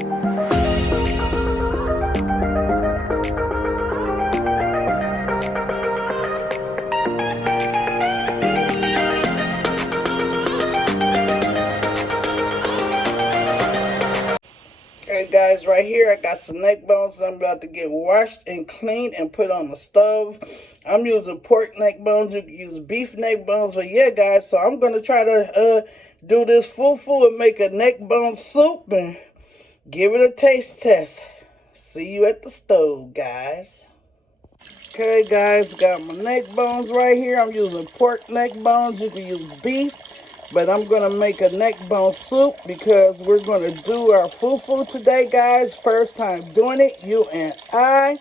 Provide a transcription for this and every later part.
Okay guys, right here I got some neck bones I'm about to get washed and cleaned and put on the stove. I'm using pork neck bones. You can use beef neck bones, but yeah guys, so I'm going to try to do this fufu and make a neck bone soup and give it a taste test. See you at the stove, guys. Okay guys, got my neck bones right here. I'm using pork neck bones. You can use beef. But I'm going to make a neck bone soup because we're going to do our fufu today, guys. First time doing it, you and I.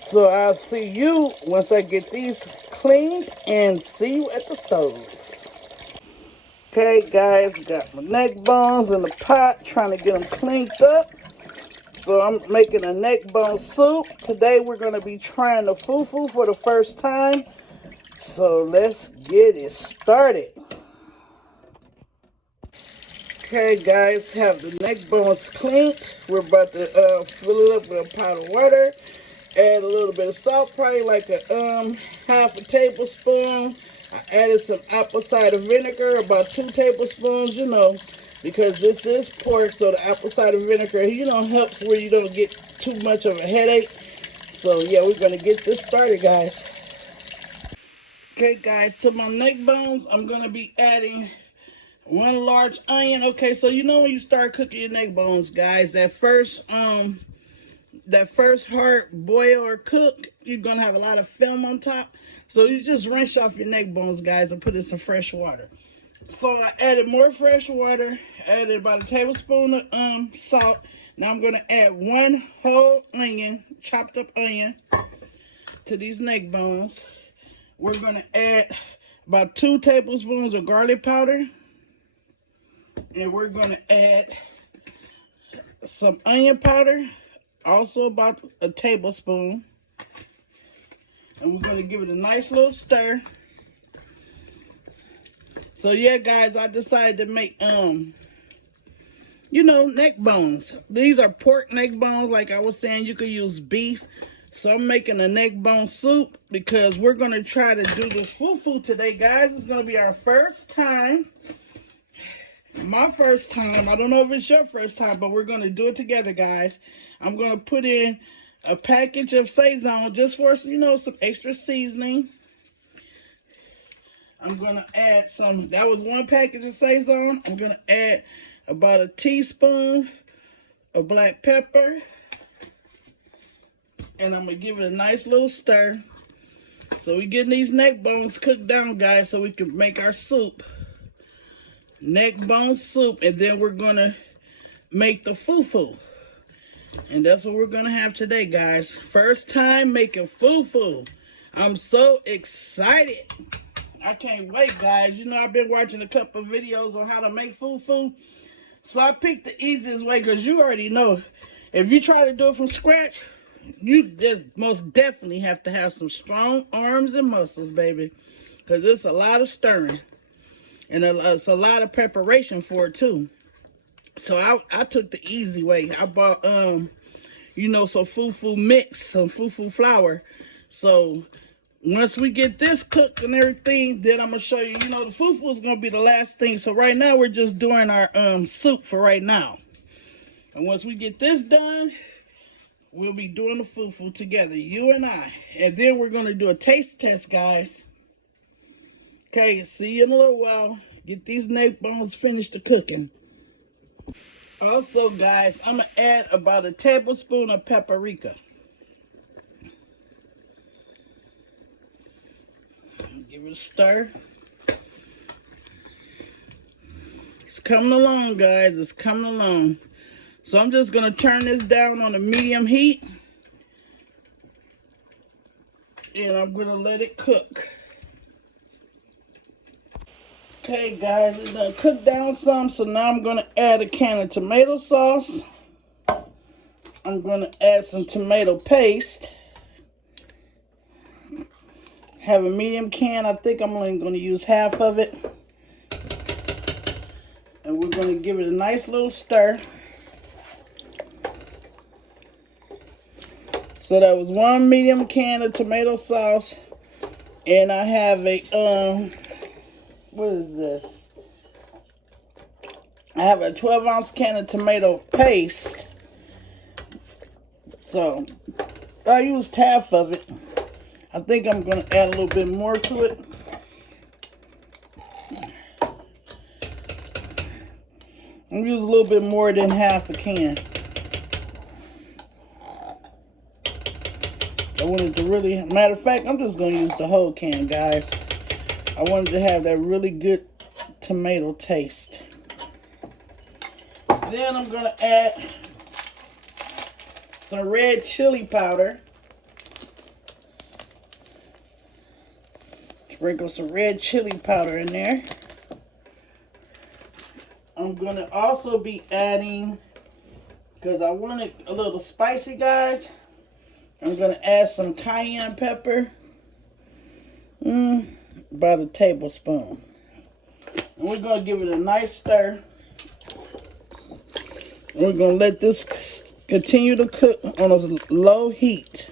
So I'll see you once I get these cleaned and see you at the stove. Okay, guys, got my neck bones in the pot, trying to get them cleaned up. So I'm making a neck bone soup. Today we're going to be trying the fufu for the first time. So let's get it started. Okay guys, have the neck bones cleaned. We're about to fill it up with a pot of water. Add a little bit of salt, probably like a half a tablespoon. I added some apple cider vinegar, about 2 tablespoons, you know, because this is pork, so the apple cider vinegar, you know, helps where you don't get too much of a headache. So yeah, we're gonna get this started, guys. Okay guys, to my neck bones, I'm gonna be adding 1 large onion. Okay, so you know when you start cooking your neck bones, guys, that first hard boil or cook, you're gonna have a lot of film on top. So you just rinse off your neck bones, guys, and put in some fresh water. So I added more fresh water, added about a tablespoon of salt. Now I'm gonna add 1 whole onion, chopped up onion, to these neck bones. We're gonna add about 2 tablespoons of garlic powder. And we're going to add some onion powder, also about a tablespoon. And we're going to give it a nice little stir. So yeah, guys, I decided to make, you know, neck bones. These are pork neck bones. Like I was saying, you could use beef. So I'm making a neck bone soup because we're going to try to do this fufu today, guys. It's going to be our first time. My first time. I don't know if it's your first time, but we're going to do it together, guys. I'm going to put in a package of Sazon just for, you know, some extra seasoning. I'm going to add some, that was 1 package of Sazon. I'm going to add about a teaspoon of black pepper. And I'm going to give it a nice little stir. So we're getting these neck bones cooked down, guys, so we can make our soup. Neck bone soup, and then we're gonna make the fufu, and that's what we're gonna have today, guys. First time making fufu. I'm so excited. I can't wait, guys. You know, I've been watching a couple of videos on how to make fufu, so I picked the easiest way because you already know if you try to do it from scratch, you just most definitely have to have some strong arms and muscles, baby, because it's a lot of stirring. And it's a lot of preparation for it too. So I took the easy way. I bought you know, some fufu mix, some fufu flour. So once we get this cooked and everything, then I'm gonna show you, you know, the fufu is gonna be the last thing. So right now we're just doing our soup for right now. And once we get this done, we'll be doing the fufu together, you and I. And then we're gonna do a taste test, guys. Okay, see you in a little while. Get these neck bones finished to cooking. Also, guys, I'm going to add about a tablespoon of paprika. Give it a stir. It's coming along, guys. It's coming along. So I'm just going to turn this down on a medium heat. And I'm going to let it cook. Okay, guys, it's done cooked down some, so now I'm going to add a can of tomato sauce. I'm going to add some tomato paste. Have a medium can. I think I'm only going to use half of it. And we're going to give it a nice little stir. So that was 1 medium can of tomato sauce. And I have a, what is this? I have a 12-ounce can of tomato paste. So I used half of it. I think I'm going to add a little bit more to it. I'm going to use a little bit more than half a can. I wanted to really, matter of fact, I'm just going to use the whole can, guys. I wanted to have that really good tomato taste. Then I'm going to add some red chili powder. Sprinkle some red chili powder in there. I'm going to also be adding, because I want it a little spicy, guys, I'm going to add some cayenne pepper. About a tablespoon. And we're going to give it a nice stir. We're going to let this continue to cook on a low heat.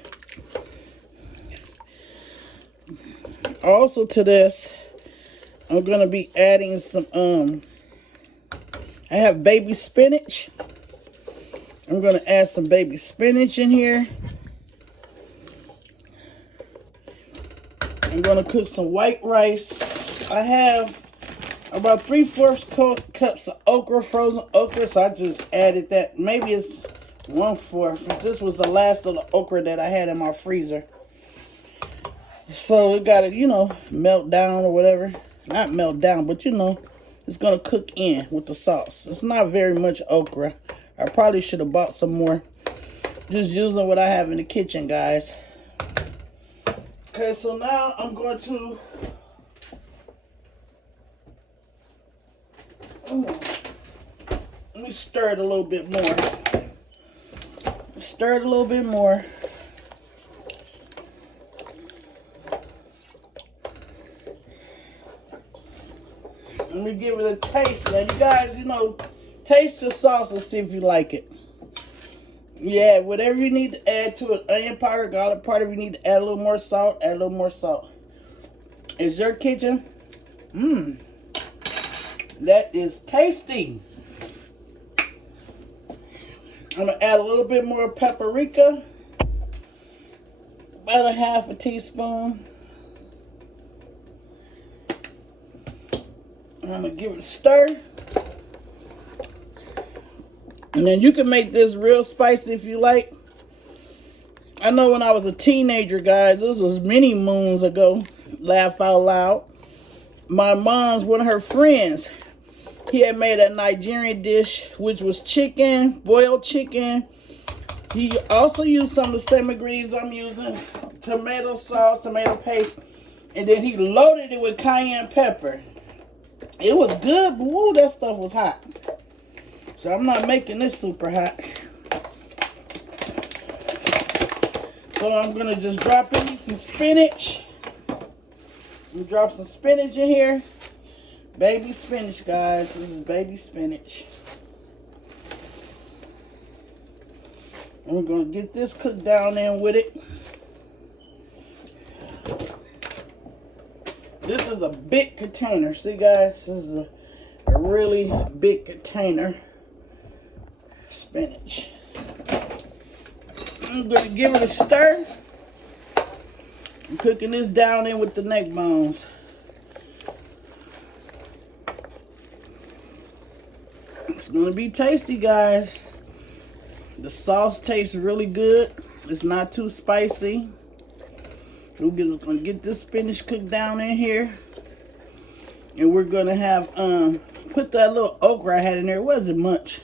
Also to this, I'm going to be adding some, I have baby spinach. I'm going to add some baby spinach in here. I'm going to cook some white rice. I have about 3/4 cups of okra, frozen okra, so I just added that. Maybe it's 1/4. This was the last of the okra that I had in my freezer. So it got to, you know, melt down or whatever. Not melt down, but you know, it's going to cook in with the sauce. It's not very much okra. I probably should have bought some more. Just using what I have in the kitchen, guys. Okay, so now I'm going to let me stir it a little bit more. Stir it a little bit more. Let me give it a taste. Now, you guys, you know, taste your sauce and see if you like it. Yeah, whatever you need to add to it, onion powder, garlic powder, if you need to add a little more salt, add a little more salt. It's your kitchen. That is tasty. I'm going to add a little bit more paprika. About a half a teaspoon. I'm going to give it a stir. And then you can make this real spicy if you like. I know when I was a teenager, guys, this was many moons ago. Laugh out loud. My mom's, one of her friends, he had made a Nigerian dish, which was chicken, boiled chicken. He also used some of the same ingredients I'm using. Tomato sauce, tomato paste. And then he loaded it with cayenne pepper. It was good, but woo, that stuff was hot. So I'm not making this super hot. So I'm going to just drop in some spinach. I'm going to drop some spinach in here. Baby spinach, guys. This is baby spinach. And we're going to get this cooked down in with it. This is a big container. See, guys? This is a really big container. Spinach. I'm going to give it a stir. I'm cooking this down in with the neck bones. It's going to be tasty, guys. The sauce tastes really good. It's not too spicy. We're going to get this spinach cooked down in here. And we're going to have, put that little okra I had in there. It wasn't much.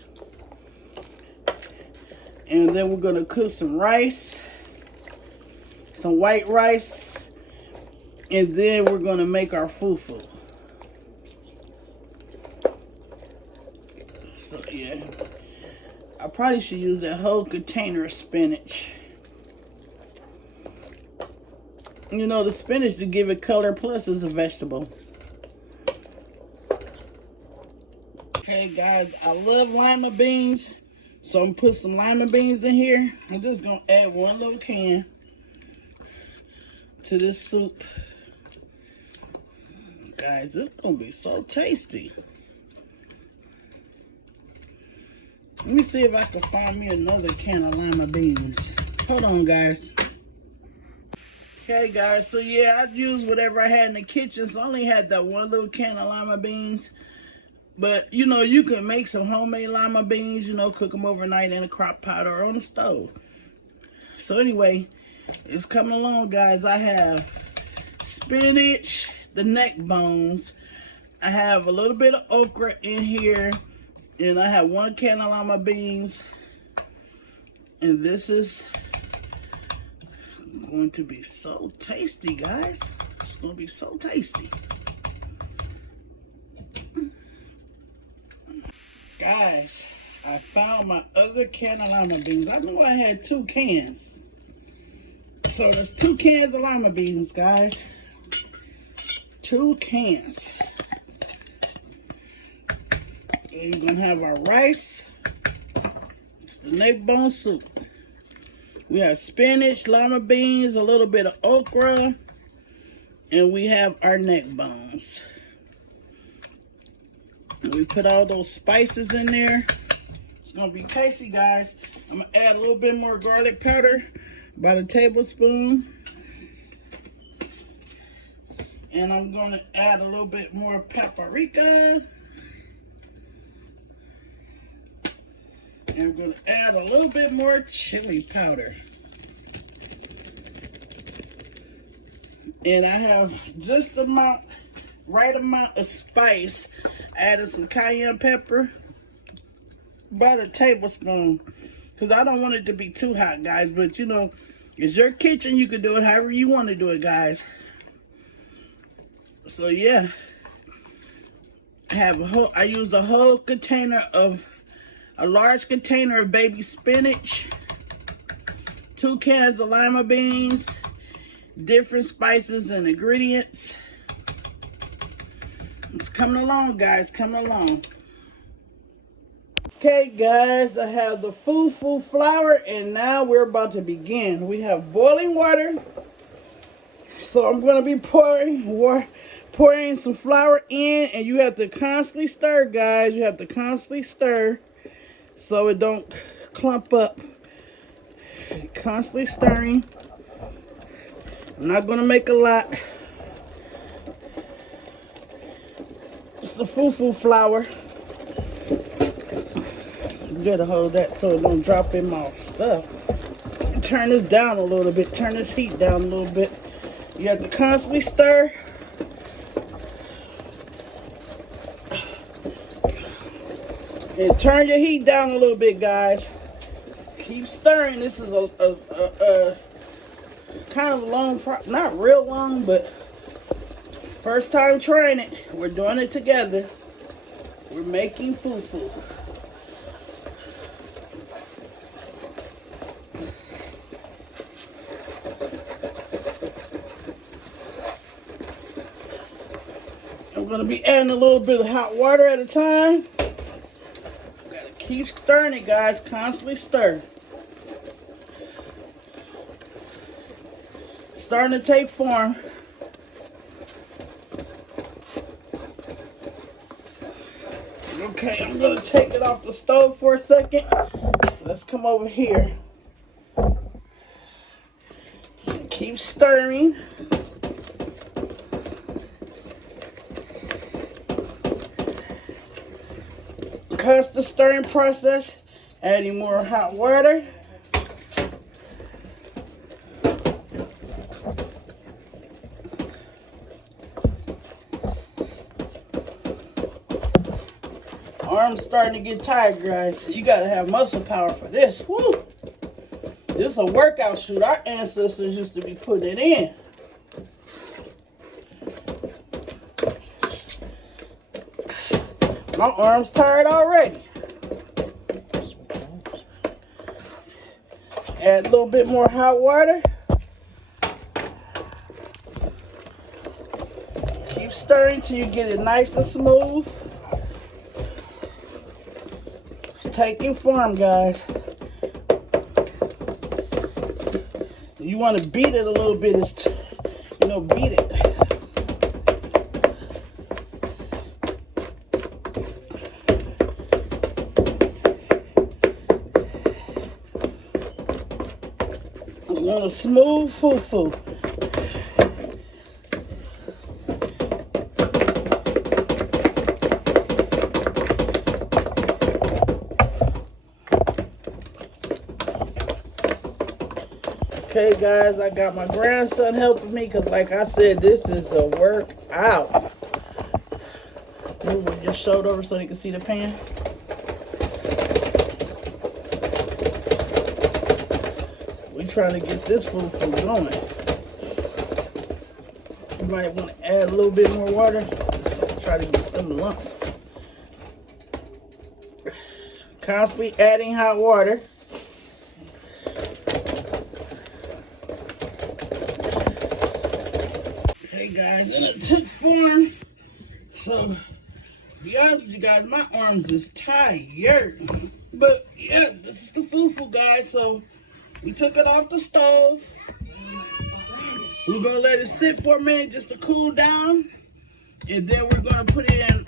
And then we're going to cook some rice. Some white rice. And then we're going to make our fufu. So, yeah. I probably should use that whole container of spinach. You know, the spinach to give it color, plus it's a vegetable. Okay, guys, I love lima beans. So I'm gonna put some lima beans in here. I'm just gonna add one little can to this soup. Guys, this is gonna be so tasty. Let me see if I can find me another can of lima beans. Hold on, guys. Okay, guys, so yeah, I used whatever I had in the kitchen. So I only had that one little can of lima beans. But, you know, you can make some homemade lima beans, you know, cook them overnight in a crock pot or on the stove. So anyway, it's coming along, guys. I have spinach, the neck bones. I have a little bit of okra in here. And I have 1 can of lima beans. And this is going to be so tasty, guys. It's going to be so tasty. Guys, I found my other can of lima beans. I knew I had 2 cans. So there's 2 cans of lima beans, guys. 2 cans. And you're going to have our rice. It's the neck bone soup. We have spinach, lima beans, a little bit of okra, and we have our neck bones. And we put all those spices in there. It's going to be tasty, guys. I'm going to add a little bit more garlic powder, about a tablespoon. And I'm going to add a little bit more paprika. And I'm going to add a little bit more chili powder. And I have just the right amount of spice. Added some cayenne pepper, about a tablespoon. Because I don't want it to be too hot, guys. But, you know, it's your kitchen. You can do it however you want to do it, guys. So, yeah. I use a whole container of... a large container of baby spinach, 2 cans of lima beans, different spices and ingredients. It's coming along, guys, coming along. Okay, guys, I have the Fufu flour, and now we're about to begin. We have boiling water, so I'm going to be pouring some flour in, and you have to constantly stir, guys. You have to constantly stir, so it don't clump up. Constantly stirring. I'm not going to make a lot. It's the Fufu flour. You gotta hold that so it don't drop in my stuff. Turn this down a little bit. Turn this heat down a little bit. You have to constantly stir. And turn your heat down a little bit, guys. Keep stirring. This is a kind of long, not real long, but first time trying it. We're doing it together. We're making fufu. I'm going to be adding a little bit of hot water at a time. Gotta keep stirring it, guys. Constantly stir. Starting to take form. Okay, I'm going to take it off the stove for a second. Let's come over here. Keep stirring. Constant stirring process. Adding more hot water. Arms starting to get tired, guys. You gotta have muscle power for this. Woo! This is a workout shoot. Our ancestors used to be putting it in. My arm's tired already. Add a little bit more hot water. Keep stirring till you get it nice and smooth. take your form, guys. You want to beat it a little bit, beat it. You want a smooth fufu. Okay, guys, I got my grandson helping me because, like I said, this is a workout. Move your shoulder over so you can see the pan. We trying to get this fufu going. You might want to add a little bit more water. Just try to get them lumps. Constantly adding hot water. Hey guys, and it took form. So, to be honest with you guys, my arms is tired. But yeah, this is the fufu, guys. So we took it off the stove. We're gonna let it sit for a minute just to cool down, and then we're gonna put it in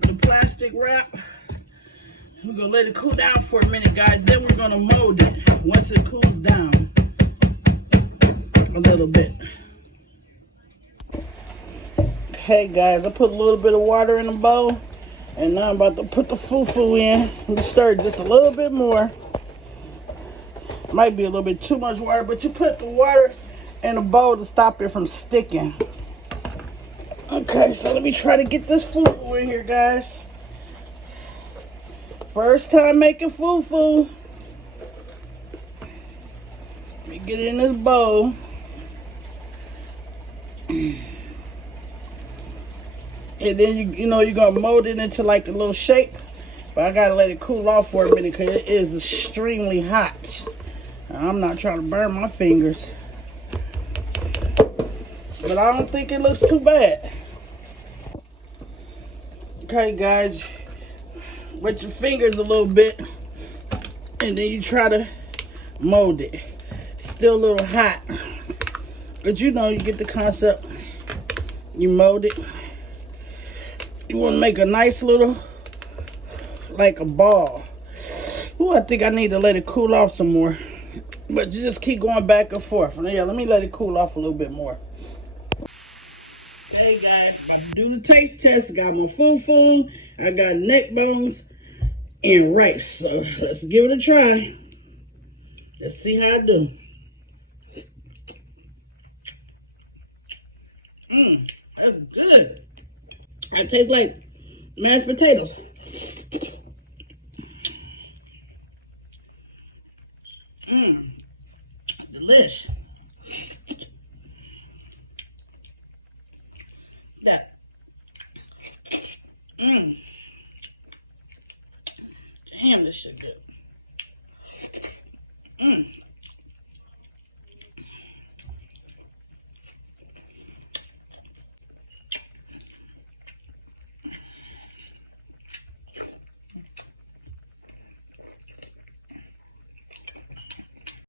the plastic wrap. We're gonna let it cool down for a minute, guys. Then we're gonna mold it once it cools down a little bit. Okay, guys, I put a little bit of water in the bowl, and now I'm about to put the fufu in. Let me stir it just a little bit more. Might be a little bit too much water, but you put the water in the bowl to stop it from sticking. Okay, so let me try to get this fufu in here, guys. First time making fufu. Let me get it in this bowl. And then you're gonna mold it into like a little shape. But I gotta let it cool off for a minute because it is extremely hot. I'm not trying to burn my fingers. But I don't think it looks too bad. Okay, guys. Wet your fingers a little bit. And then you try to mold it. Still a little hot. But you get the concept. You mold it. You want to make a nice little, like a ball. Ooh, I think I need to let it cool off some more. But you just keep going back and forth. Yeah, let me let it cool off a little bit more. Hey guys, I'm about to do the taste test. I got my fufu, I got neck bones, and rice. So let's give it a try. Let's see how I do. That's good. That tastes like mashed potatoes. Delish. Yeah. Damn, this shit good.